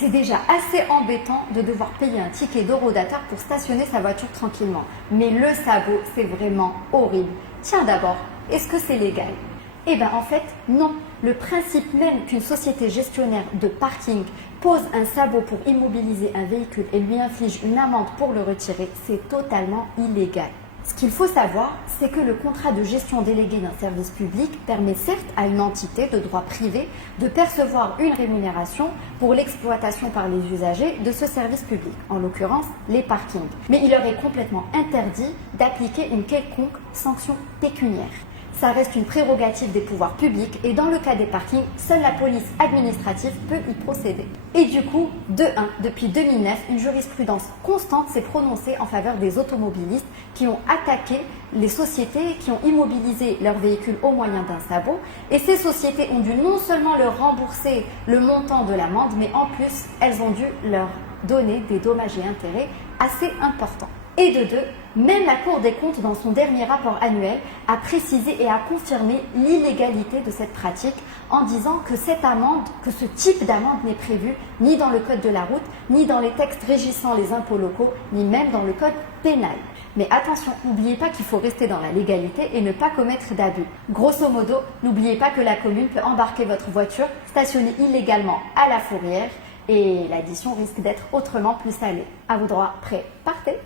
C'est déjà assez embêtant de devoir payer un ticket d'Eurodatar pour stationner sa voiture tranquillement. Mais le sabot, c'est vraiment horrible. Tiens d'abord, est-ce que c'est légal? Eh bien en fait, non. Le principe même qu'une société gestionnaire de parking pose un sabot pour immobiliser un véhicule et lui inflige une amende pour le retirer, c'est totalement illégal. Ce qu'il faut savoir, c'est que le contrat de gestion délégué d'un service public permet certes à une entité de droit privé de percevoir une rémunération pour l'exploitation par les usagers de ce service public, en l'occurrence les parkings. Mais il leur est complètement interdit d'appliquer une quelconque sanction pécuniaire. Ça reste une prérogative des pouvoirs publics et dans le cas des parkings, seule la police administrative peut y procéder. Et du coup, depuis 2009, une jurisprudence constante s'est prononcée en faveur des automobilistes qui ont attaqué les sociétés qui ont immobilisé leurs véhicules au moyen d'un sabot. Et ces sociétés ont dû non seulement leur rembourser le montant de l'amende, mais en plus, elles ont dû leur donner des dommages et intérêts assez importants. Et de deux, même la Cour des comptes, dans son dernier rapport annuel, a précisé et a confirmé l'illégalité de cette pratique en disant que ce type d'amende n'est prévu ni dans le Code de la route, ni dans les textes régissant les impôts locaux, ni même dans le Code pénal. Mais attention, n'oubliez pas qu'il faut rester dans la légalité et ne pas commettre d'abus. Grosso modo, n'oubliez pas que la commune peut embarquer votre voiture stationnée illégalement à la fourrière et l'addition risque d'être autrement plus salée. À vos droits, prêts, partez!